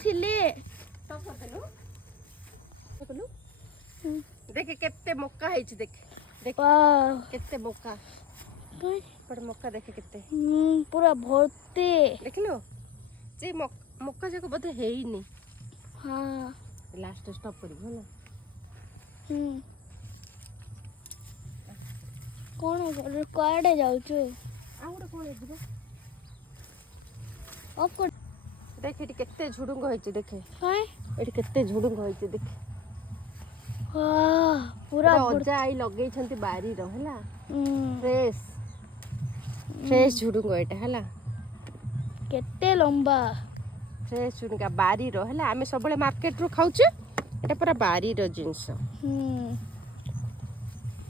ଥିଲେ सब करदेलु देखलु देखे केते मक्का ହେଇଛି देखे देख केते मक्का पर मक्का देखे केते पूरा भर्ती देखिलो जे मक्का जाको बोधे हेइनी हाँ लास्ट स्टॉप करी होला कौन कुआडे जाउछु आ गोटे कोन हेजिबो ऑफ कर देख एटी केते झुडुंग होइছে देखे हां एटी केते झुडुंग होइছে देखे वाह पूरा अजा आई लगे छंती बारी रो हला फ्रेश फ्रेश झुडुंग एटा हला केते लंबा फ्रेश झुडुंगा बारी रो हला आमे सबले मार्केट रो खाउछु एटा पूरा बारी रो जिंस